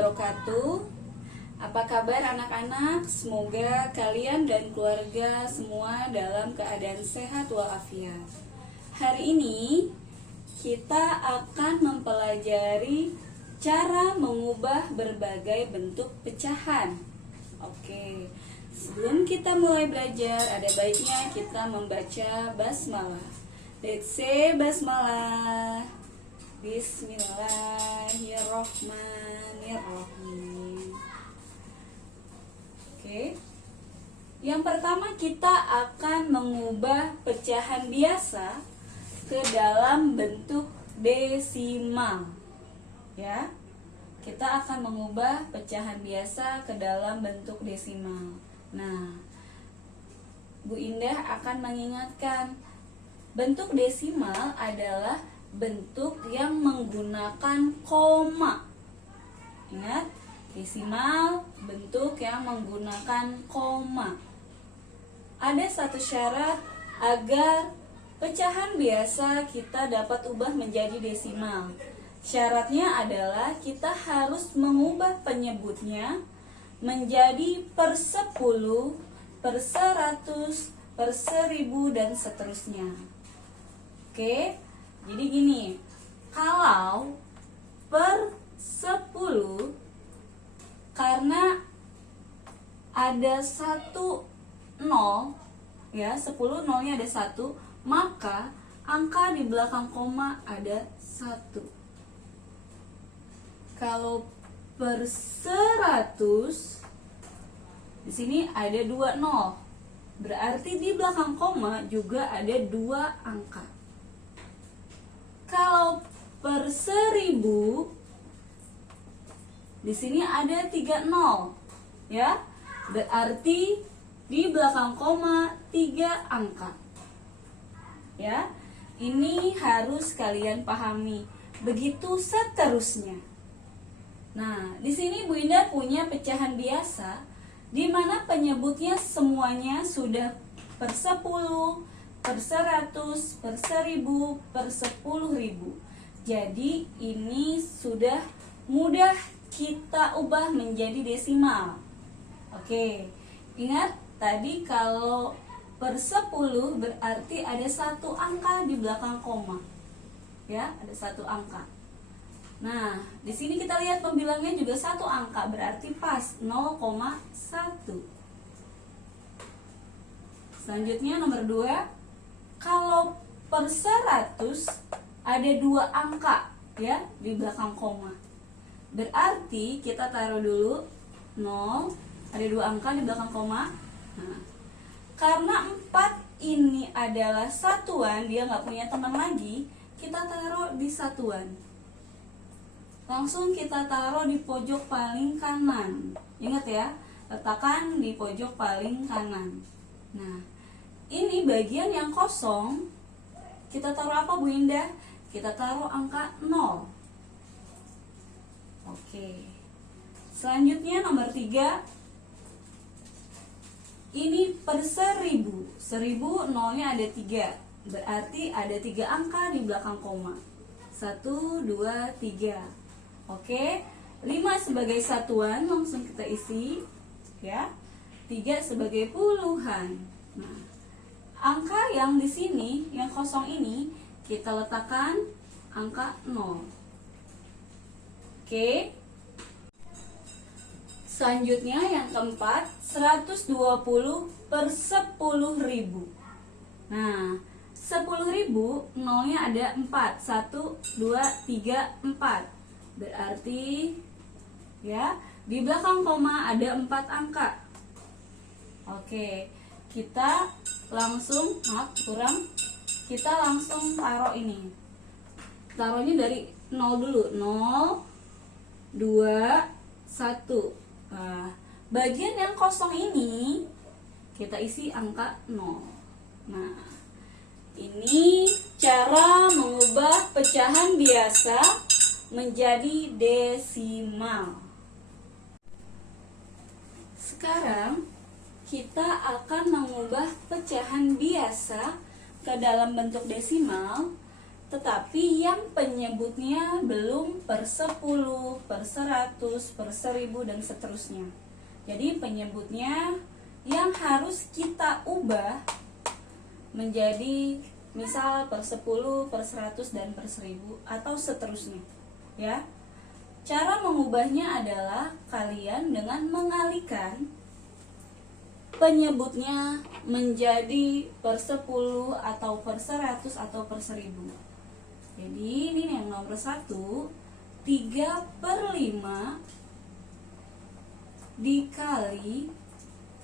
wabarakatuh. Apa kabar anak-anak? Semoga kalian dan keluarga semua dalam keadaan sehat walafiat. Hari ini kita akan mempelajari cara mengubah berbagai bentuk pecahan. Oke, sebelum kita mulai belajar, ada baiknya kita membaca basmalah. Let's say basmalah. Bismillahirrohmanirrohim. Oke. Yang pertama kita akan mengubah pecahan biasa ke dalam bentuk desimal. Ya. Kita akan mengubah pecahan biasa ke dalam bentuk desimal. Nah, Bu Indah akan mengingatkan, bentuk desimal adalah bentuk yang menggunakan koma. Ingat, desimal bentuk yang menggunakan koma. Ada satu syarat agar pecahan biasa kita dapat ubah menjadi desimal. Syaratnya adalah kita harus mengubah penyebutnya menjadi per 10, per 100, per 1000 dan seterusnya. Oke, jadi gini, kalau per 10 karena ada 1 0, ya 10 nolnya ada 1, maka angka di belakang koma ada 1. Kalau per 100 di sini ada 2 0, berarti di belakang koma juga ada 2 angka. Kalau per 1000 di sini ada 3 0, ya. Berarti di belakang koma 3 angka. Ya. Ini harus kalian pahami. Begitu seterusnya. Nah, di sini Bu Indah punya pecahan biasa di mana penyebutnya semuanya sudah per 10, per 100, per 1000, per 10.000. Jadi ini sudah mudah kita ubah menjadi desimal. Oke, ingat tadi kalau per 10 berarti ada 1 angka di belakang koma. Ya, ada 1 angka. Nah, di sini kita lihat pembilangnya juga 1 angka, berarti pas 0,1. Selanjutnya nomor 2, kalau per 100 ada 2 angka ya di belakang koma. Berarti kita taruh dulu 0, ada 2 angka di belakang koma. Nah, karena 4 ini adalah satuan, dia nggak punya teman lagi, kita taruh di satuan. Langsung kita taruh di pojok paling kanan. Ingat ya, letakkan di pojok paling kanan. Nah, ini bagian yang kosong, kita taruh apa Bu Indah? Kita taruh angka 0. Oke. Selanjutnya nomor 3. Ini per 1000. 1000 nolnya ada 3. Berarti ada 3 angka di belakang koma. 1, 2, 3. Oke. 5 sebagai satuan langsung kita isi ya. 3 sebagai puluhan. Nah, angka yang di sini, yang kosong ini kita letakkan angka 0. Oke. Selanjutnya yang keempat, 120 per 10.000. Nah, 10.000 nolnya ada 4. 1, 2, 3, 4. Berarti ya, di belakang koma ada 4 angka. Oke, kita langsung, kita langsung taruh ini. Taruhnya dari 0 dulu. 0, 2, 1. Nah, bagian yang kosong ini kita isi angka 0. Nah, ini cara mengubah pecahan biasa menjadi desimal. Sekarang kita akan mengubah pecahan biasa ke dalam bentuk desimal tetapi yang penyebutnya belum per 10, per 100, per 1000 dan seterusnya. Jadi penyebutnya yang harus kita ubah menjadi misal per 10, per 100 dan per 1000 atau seterusnya, ya. Cara mengubahnya adalah kalian dengan mengalihkan penyebutnya menjadi per 10 atau per 100 atau per 1000. Jadi ini yang nomor 1, 3/5 dikali,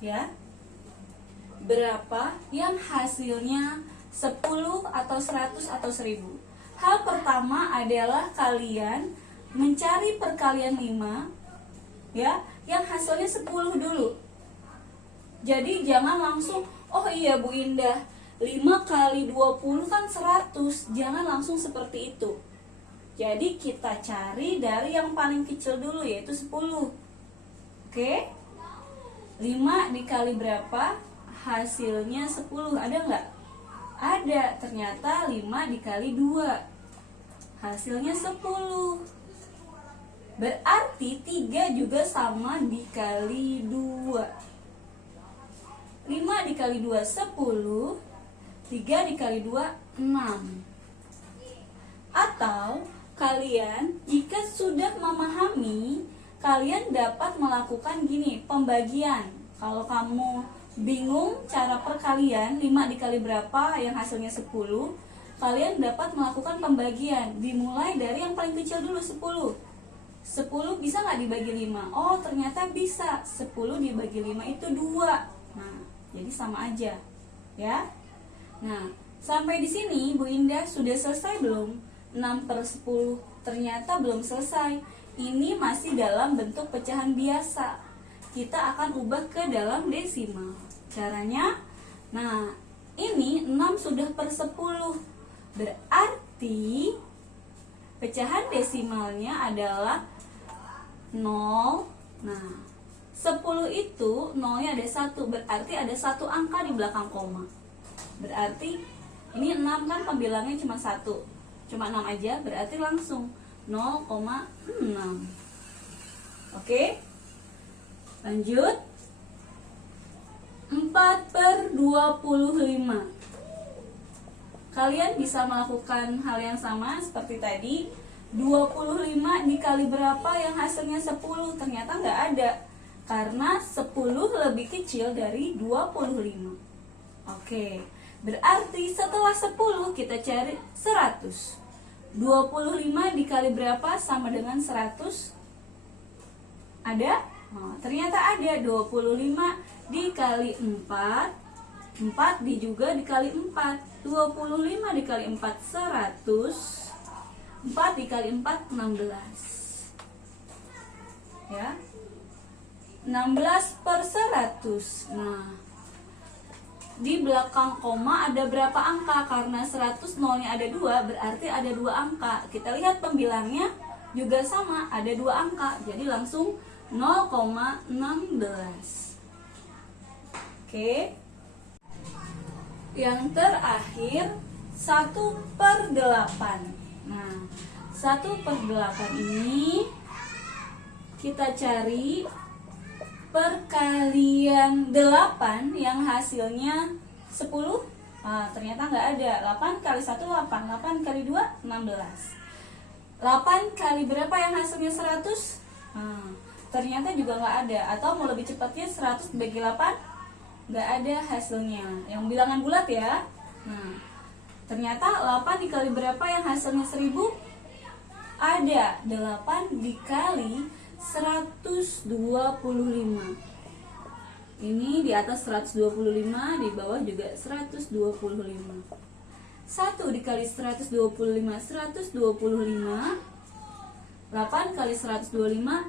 ya, berapa yang hasilnya 10 atau 100 atau 1000. Hal pertama adalah kalian mencari perkalian 5, ya, yang hasilnya 10 dulu. Jadi jangan langsung, oh iya Bu Indah, 5 kali 20 kan 100. Jangan langsung seperti itu. Jadi kita cari dari yang paling kecil dulu, yaitu 10. Oke? 5 dikali berapa? Hasilnya 10. Ada nggak? Ada. Ternyata 5 dikali 2. Hasilnya 10. Berarti 3 juga sama dikali 2. 5 dikali 2 10, 3 dikali 2 6. Atau kalian jika sudah memahami, kalian dapat melakukan gini, pembagian. Kalau kamu bingung cara perkalian 5 dikali berapa yang hasilnya 10, kalian dapat melakukan pembagian. Dimulai dari yang paling kecil dulu, 10. 10 bisa nggak dibagi 5? Oh ternyata bisa. 10 dibagi 5 itu 2. Nah, jadi sama aja, ya. Nah, sampai di sini Bu Indah sudah selesai belum? 6/10 ternyata belum selesai. Ini masih dalam bentuk pecahan biasa. Kita akan ubah ke dalam desimal. Caranya, nah, ini 6 sudah per 10. Berarti pecahan desimalnya adalah 0. Nah, 10 itu nolnya ada 1, berarti ada 1 angka di belakang koma. Berarti ini 6 kan pembilangnya cuma 1, cuma 6 aja, berarti langsung 0,6. Oke, lanjut. 4/25. Kalian bisa melakukan hal yang sama seperti tadi. 25 dikali berapa yang hasilnya 10? Ternyata nggak ada, karena 10 lebih kecil dari 25. Oke, berarti setelah 10 kita cari 100. 25 dikali berapa sama dengan 100? Ada? Oh, ternyata ada. 25 dikali 4, 4 juga dikali 4. 25 dikali 4 100. 4 dikali 4 16. Ya, 16/100. Nah, di belakang koma ada berapa angka? Karena 100 nolnya ada 2, berarti ada 2 angka. Kita lihat pembilangnya juga sama, ada 2 angka. Jadi langsung 0,16. Oke. Yang terakhir 1/8. Nah, 1/8 ini kita cari perkalian 8 yang hasilnya 10. Nah, ternyata nggak ada. 8 kali 1 8, 8 kali 2 16. 8 kali berapa yang hasilnya 100? Nah, ternyata juga nggak ada. Atau mau lebih cepatnya 100 dibagi 8, nggak ada hasilnya. Yang bilangan bulat ya. Nah, ternyata 8 dikali berapa yang hasilnya 1000? Ada. 8 dikali 125. Ini di atas 125, di bawah juga 125. 1 dikali 125, 125. 8 kali 125,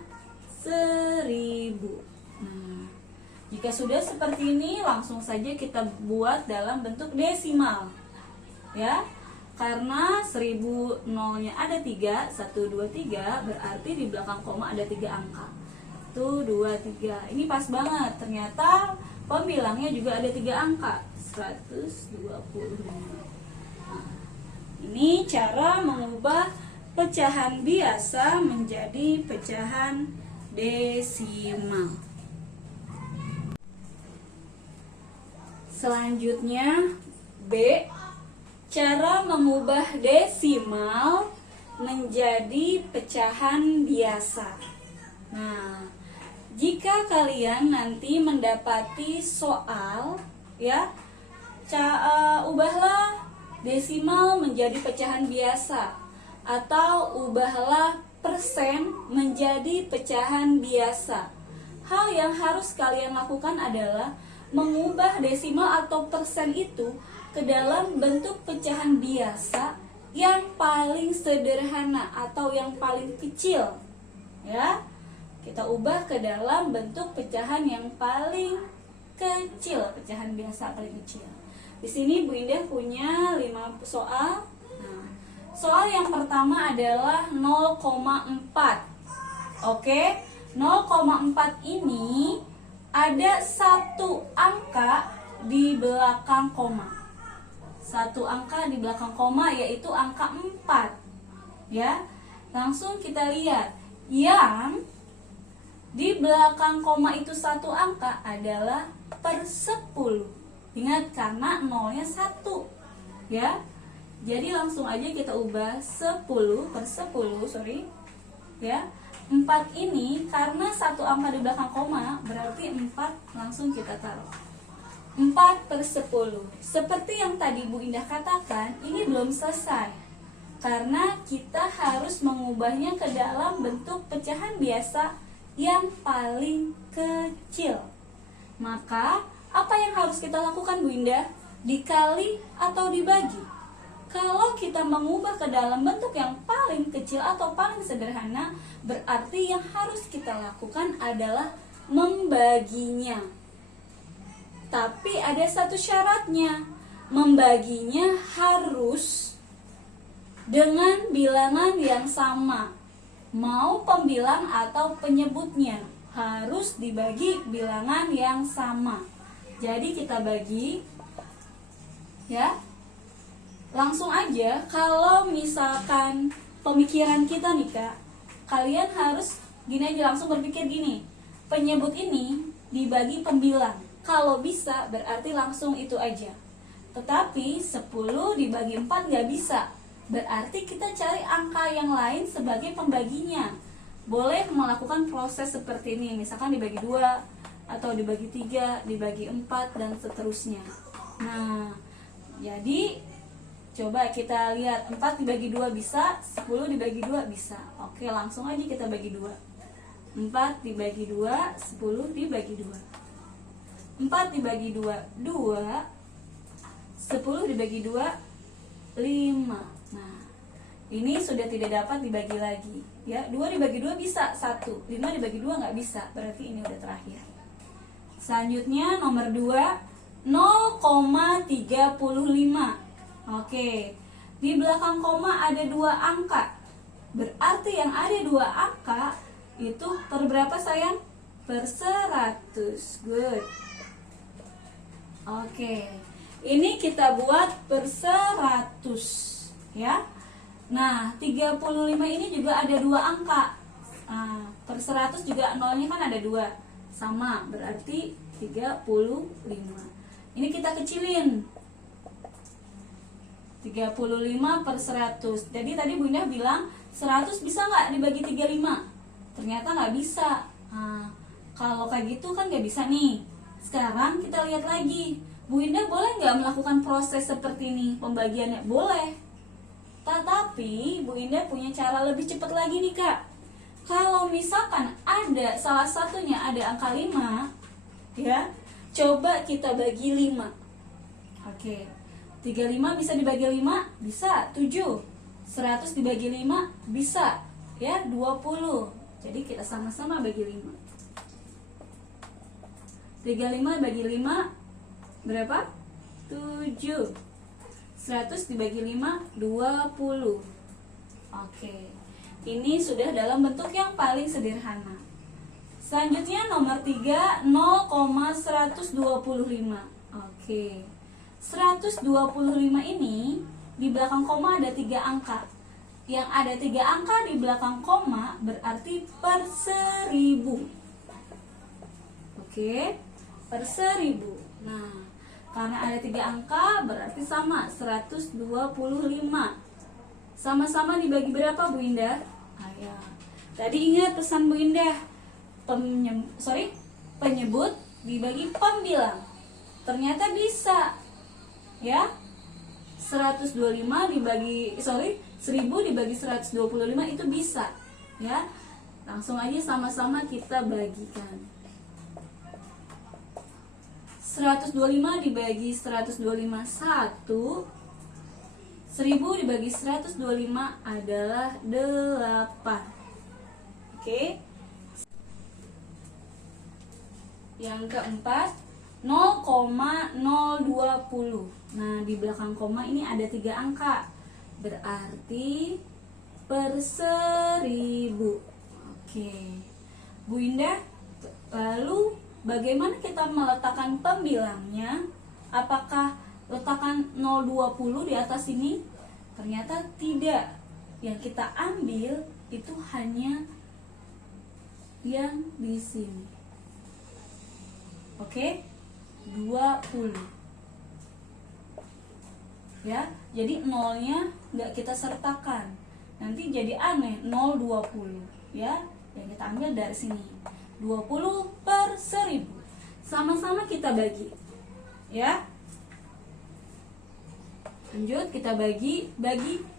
1000. Nah, jika sudah seperti ini, langsung saja kita buat dalam bentuk desimal, ya. Karena 1000 nolnya ada 3, 1 2 3, berarti di belakang koma ada 3 angka. 1 2 3. Ini pas banget. Ternyata pembilangnya juga ada 3 angka, 125. Nah, Ini cara mengubah pecahan biasa menjadi pecahan desimal. Selanjutnya B, cara mengubah desimal menjadi pecahan biasa. Nah, jika kalian nanti mendapati soal, ya, ubahlah desimal menjadi pecahan biasa, atau ubahlah persen menjadi pecahan biasa. Hal yang harus kalian lakukan adalah mengubah desimal atau persen itu ke dalam bentuk pecahan biasa yang paling sederhana atau yang paling kecil. Ya, kita ubah ke dalam bentuk pecahan yang paling kecil, pecahan biasa paling kecil. Di sini Bu Indah punya 5 soal. Nah, soal yang pertama adalah 0,4. Oke, 0,4 ini ada satu angka di belakang koma. Satu angka di belakang koma yaitu angka 4. Ya, langsung kita lihat. Yang di belakang koma itu satu angka adalah per 10. Ingat, karena nolnya 1. Ya, jadi langsung aja kita ubah 10 per 10, ya, 4 ini karena satu angka di belakang koma, berarti 4 langsung kita taruh. 4 per 10. Seperti yang tadi Bu Indah katakan, ini belum selesai. Karena kita harus mengubahnya ke dalam bentuk pecahan biasa yang paling kecil. Maka, apa yang harus kita lakukan Bu Indah? Dikali atau dibagi? Kalau kita mengubah ke dalam bentuk yang paling kecil atau paling sederhana, berarti yang harus kita lakukan adalah membaginya. Tapi ada satu syaratnya, membaginya harus dengan bilangan yang sama. Mau pembilang atau penyebutnya, harus dibagi bilangan yang sama. Jadi kita bagi, ya. Langsung aja, kalau misalkan pemikiran kita nih Kak, kalian harus gini aja, langsung berpikir gini, penyebut ini dibagi pembilang. Kalau bisa berarti langsung itu aja. Tetapi 10 dibagi 4 gak bisa, berarti kita cari angka yang lain sebagai pembaginya. Boleh melakukan proses seperti ini, misalkan dibagi 2, atau dibagi 3, dibagi 4, dan seterusnya. Nah, jadi coba kita lihat, 4 dibagi 2 bisa, 10 dibagi 2 bisa. Oke, langsung aja kita bagi 2. 4 dibagi 2, 10 dibagi 2. 4 dibagi 2, 2. 10 dibagi 2, 5. Nah, ini sudah tidak dapat dibagi lagi. Ya, 2 dibagi 2 bisa, 1. 5 dibagi 2 nggak bisa, berarti ini udah terakhir. Selanjutnya nomor 2, 0,35. Oke, di belakang koma ada 2 angka. Berarti yang ada 2 angka itu per berapa sayang? Per 100. Good. Oke, ini kita buat per 100, ya. Nah, 35 ini juga ada 2 angka. Nah, per 100 juga nolnya kan ada 2. Sama, berarti 35. Ini kita kecilin. 35 per 100. Jadi tadi Bu Indah bilang 100 bisa nggak dibagi 35? Ternyata nggak bisa. Nah, kalau kayak gitu kan nggak bisa nih. Sekarang kita lihat lagi, Bu Indah boleh nggak melakukan proses seperti ini pembagiannya? Boleh. Tetapi Bu Indah punya cara lebih cepat lagi nih Kak. Kalau misalkan ada salah satunya ada angka 5, ya, coba kita bagi 5. Oke, 35 bisa dibagi 5? Bisa, 7. 100 dibagi 5? Bisa, ya, 20. Jadi kita sama-sama bagi 5. 35 bagi 5 berapa? 7. 100 dibagi 5, 20. Oke, ini sudah dalam bentuk yang paling sederhana. Selanjutnya nomor 3, 0,125. Oke, 125 ini di belakang koma ada 3 angka. Yang ada 3 angka di belakang koma berarti per 1000. Oke, per 1000. Nah, karena ada 3 angka berarti sama 125. Sama-sama dibagi berapa Bu Indah? Ayo. Tadi ingat pesan Bu Indah. Penyebut dibagi pembilang. Ternyata bisa. Ya. 1000 dibagi 125 itu bisa. Ya. Langsung aja sama-sama kita bagikan. 125 dibagi 125 1. 1000 dibagi 125 adalah 8. Oke. Yang keempat, 0,020. Nah, di belakang koma ini ada 3 angka. Berarti per 1000. Oke. Bu Indah, lalu bagaimana kita meletakkan pembilangnya? Apakah letakkan 020 di atas ini? Ternyata tidak. Yang kita ambil itu hanya yang di sini. Oke, 20. Ya, jadi nolnya nggak kita sertakan. Nanti jadi aneh, 020. Ya, yang kita ambil dari sini. 20 per 1000. Sama-sama kita bagi. Ya. Lanjut, kita bagi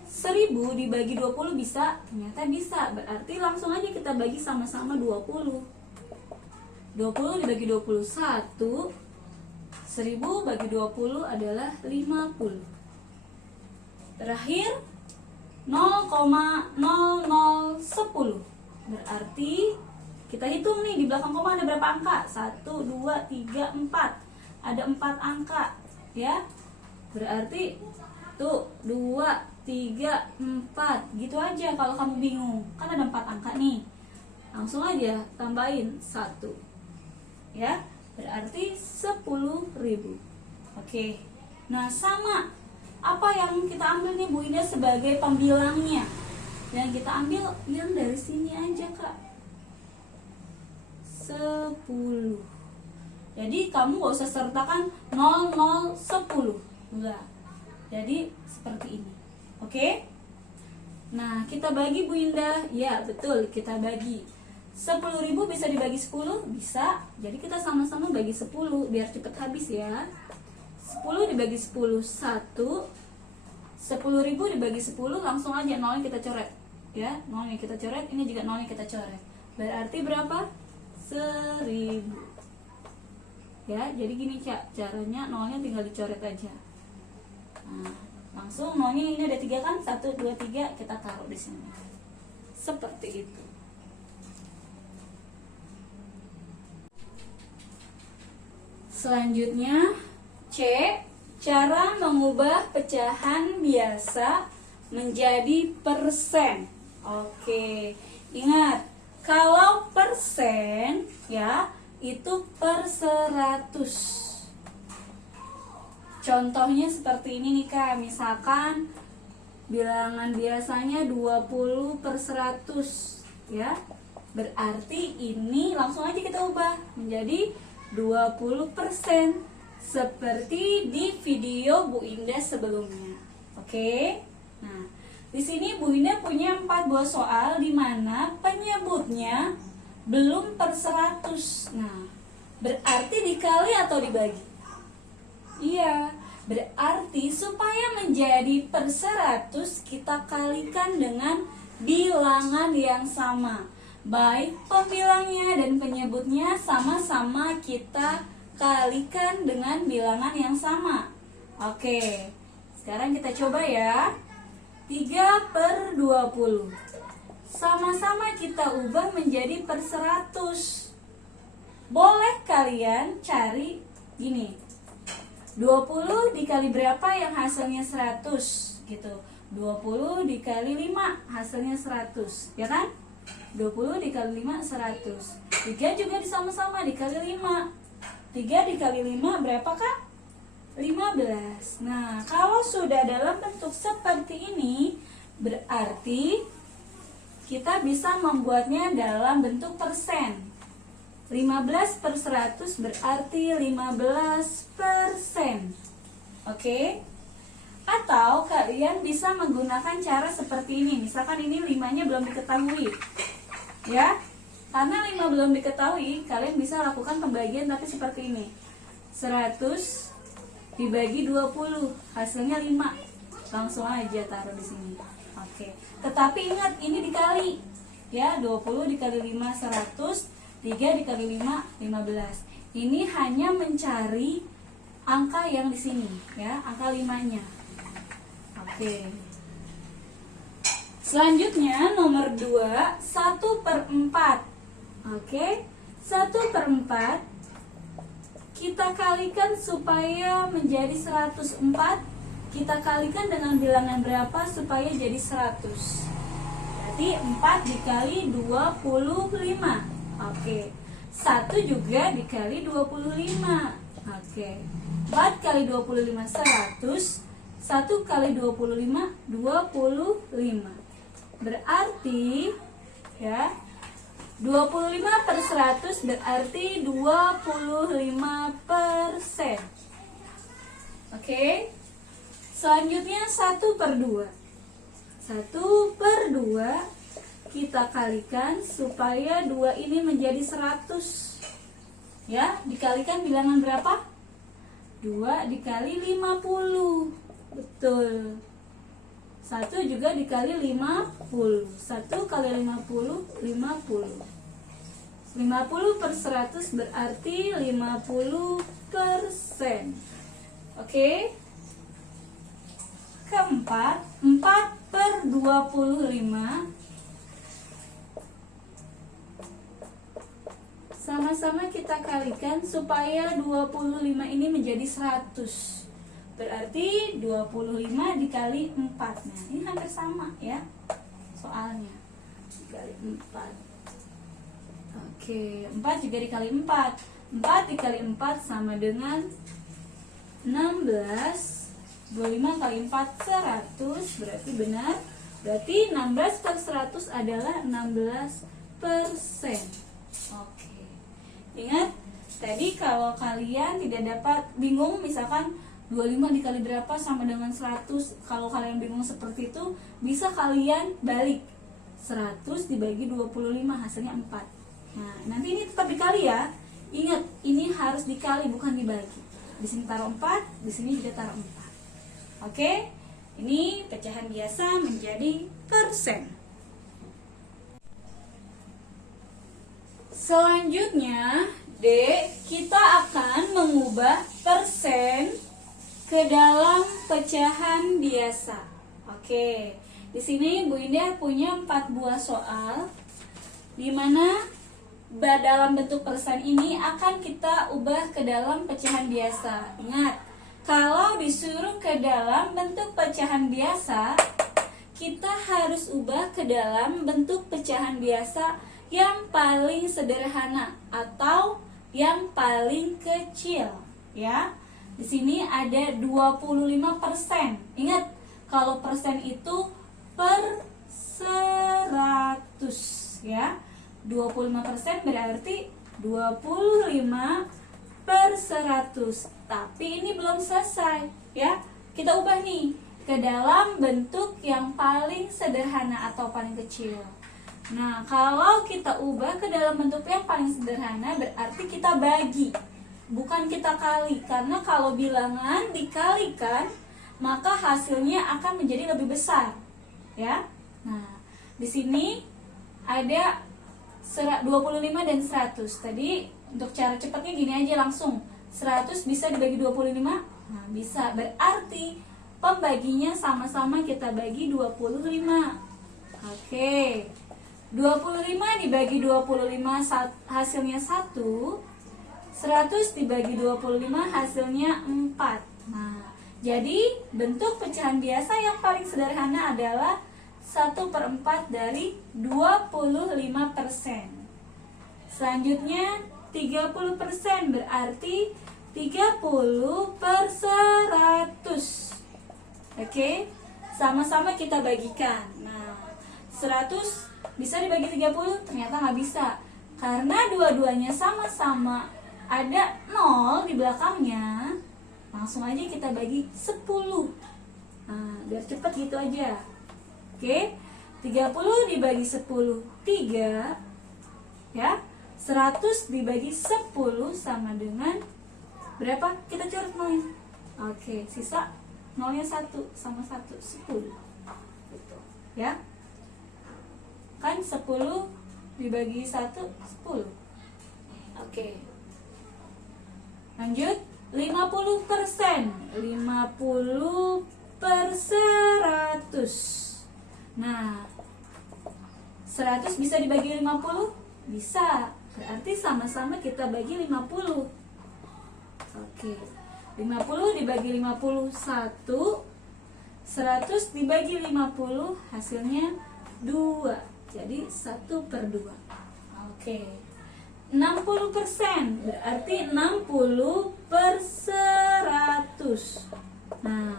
1000 dibagi 20 bisa? Ternyata bisa. Berarti langsung aja kita bagi sama-sama 20. 20 dibagi 21, 1000 bagi 20 adalah 50. Terakhir 0,0010. Berarti kita hitung nih, di belakang koma ada berapa angka? 1, 2, 3, 4. Ada 4 angka, ya. Berarti tuh 2, 3, 4. Gitu aja kalau kamu bingung. Kan ada 4 angka nih. Langsung aja tambahin 1. Ya, berarti 10.000. Oke. Nah, sama apa yang kita ambil nih Bu Ida sebagai pembilangnya? Yang kita ambil yang dari sini aja, Kak. 10. Jadi kamu gak usah sertakan 0010. Enggak. Jadi seperti ini. Oke? Nah, kita bagi Bu Indah. Ya, betul, kita bagi. 10.000 bisa dibagi 10? Bisa. Jadi kita sama-sama bagi 10 biar cepet habis ya. 10 dibagi 10 1. 10.000 dibagi 10 langsung aja nolnya kita coret. Ya, nolnya kita coret, ini juga nolnya kita coret. Berarti berapa? 1000. Ya, jadi gini caranya, nolnya tinggal dicoret aja. Nah, langsung nolnya ini ada 3 kan? 1 2 3 kita taruh di sini. Seperti itu. Selanjutnya C, cara mengubah pecahan biasa menjadi persen. Oke, ingat kalau persen ya itu per 100. Contohnya seperti ini nih Kak, misalkan bilangan biasanya 20 per 100 ya. Berarti ini langsung aja kita ubah menjadi 20% seperti di video Bu Indah sebelumnya. Oke. Nah, di sini Bu Indah punya 4 buah soal di mana penyebutnya belum per 100. Nah, berarti dikali atau dibagi? Iya, berarti supaya menjadi per 100 kita kalikan dengan bilangan yang sama. Baik pembilangnya dan penyebutnya sama-sama kita kalikan dengan bilangan yang sama. Oke, sekarang kita coba ya. 3 per 20 sama-sama kita ubah menjadi per 100. Boleh kalian cari gini, 20 dikali berapa yang hasilnya 100 gitu. 20 dikali 5 hasilnya 100, ya kan? 20 dikali 5 100. 3 juga sama-sama dikali 5. 3 dikali 5 berapa Kak? 15. Nah, kalau sudah dalam bentuk seperti ini, berarti kita bisa membuatnya dalam bentuk persen. 15 per 100 berarti 15%. Oke? Atau kalian bisa menggunakan cara seperti ini. Misalkan ini 5-nya belum diketahui. Ya? Karena 5 belum diketahui, kalian bisa lakukan pembagian tapi seperti ini. 100 dibagi 20, hasilnya 5. Langsung aja taruh di sini. Oke. Tetapi ingat ini dikali. Ya, 20 dikali 5 100, 3 dikali 5 15. Ini hanya mencari angka yang di sini, ya, angka 5-nya. Oke. Selanjutnya nomor 2, 1/4. Oke. 1/4 kita kalikan supaya menjadi 104. Kita kalikan dengan bilangan berapa supaya jadi 100? Berarti 4 dikali 25. Oke. 1 juga dikali 25. Oke. 4 kali 25 100. 1 kali 25 25. Berarti ya 25 per 100 berarti 25%. Oke. Selanjutnya 1/2. 1/2 kita kalikan supaya 2 ini menjadi 100. Ya, dikalikan bilangan berapa? 2 dikali 50. Betul. 1 juga dikali 50. 1 kali 50, 50. 50 per 100 berarti 50%. Oke. Keempat, 4/25. Sama-sama kita kalikan supaya 25 ini menjadi 100. Berarti 25 dikali 4. Nah, ini hampir sama ya soalnya. Dikali 4. Oke, 4 juga dikali 4. 4 dikali 4 sama dengan 16. 25 kali 4 100. Berarti benar. Berarti 16 per 100 adalah 16%. Oke. Ingat, tadi kalau kalian tidak dapat bingung, misalkan 25 dikali berapa sama dengan 100. Kalau kalian bingung seperti itu, bisa kalian balik. 100 dibagi 25 hasilnya 4. Nah, nanti ini tetap dikali ya. Ingat, ini harus dikali bukan dibagi. Di sini taruh 4, di sini juga taruh 4. Oke? Ini pecahan biasa menjadi persen. Selanjutnya, D, kita akan mengubah persen ke dalam pecahan biasa. Oke, di sini Bu Indah punya 4 buah soal, di mana dalam bentuk persen ini akan kita ubah ke dalam pecahan biasa. Ingat, kalau disuruh ke dalam bentuk pecahan biasa, kita harus ubah ke dalam bentuk pecahan biasa yang paling sederhana atau yang paling kecil, ya. Di sini ada 25%. Ingat, kalau persen itu per 100, ya. 25% berarti 25 per 100. Tapi ini belum selesai, ya. Kita ubah nih ke dalam bentuk yang paling sederhana atau paling kecil. Nah, kalau kita ubah ke dalam bentuk yang paling sederhana berarti kita bagi, bukan kita kali. Karena kalau bilangan dikalikan, maka hasilnya akan menjadi lebih besar, ya. Nah, di sini ada 25 dan 100. Tadi untuk cara cepatnya gini aja langsung. 100 bisa dibagi 25? Nah, bisa. Berarti pembaginya sama-sama kita bagi 25. Oke. 25 dibagi 25 hasilnya 1. 100 dibagi 25 hasilnya 4. Nah, jadi bentuk pecahan biasa yang paling sederhana adalah 1/4 dari 25%. Selanjutnya 30%, berarti 30/100. Oke, sama-sama kita bagikan. Nah, 100 bisa dibagi 30? Ternyata nggak bisa. Karena dua-duanya sama-sama ada 0 di belakangnya, langsung aja kita bagi 10. Nah, biar cepet gitu aja. Oke, 30 dibagi 10, 3. Ya, 100 dibagi 10 sama dengan berapa? Kita coret nolnya. Oke, sisa nolnya 1 sama 1, 10. Gitu. Ya. Kan 10 dibagi 1, 10. Oke. Lanjut, 50%. 50/100. Nah, 100 bisa dibagi 50? Bisa. Berarti sama-sama kita bagi 50. Oke. 50 dibagi 50, 1. 100 dibagi 50, hasilnya 2. Jadi 1/2. Oke. 60%, berarti 60/100. Nah,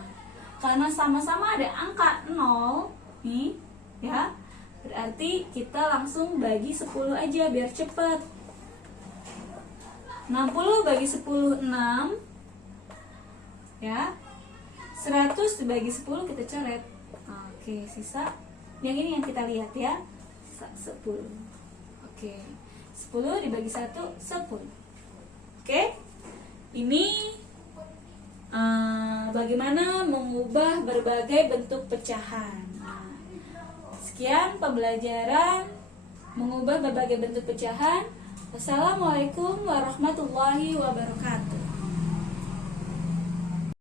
karena sama-sama ada angka 0 nih, ya. Berarti kita langsung bagi 10 aja biar cepat. 60 bagi 10, 6. Ya. 100 dibagi 10 kita coret. Oke, sisa yang ini yang kita lihat ya. Sisa 10. Oke. 10 dibagi 1, 10. Oke. Ini bagaimana mengubah berbagai bentuk pecahan. Sekian pembelajaran mengubah berbagai bentuk pecahan. Wassalamualaikum warahmatullahi wabarakatuh.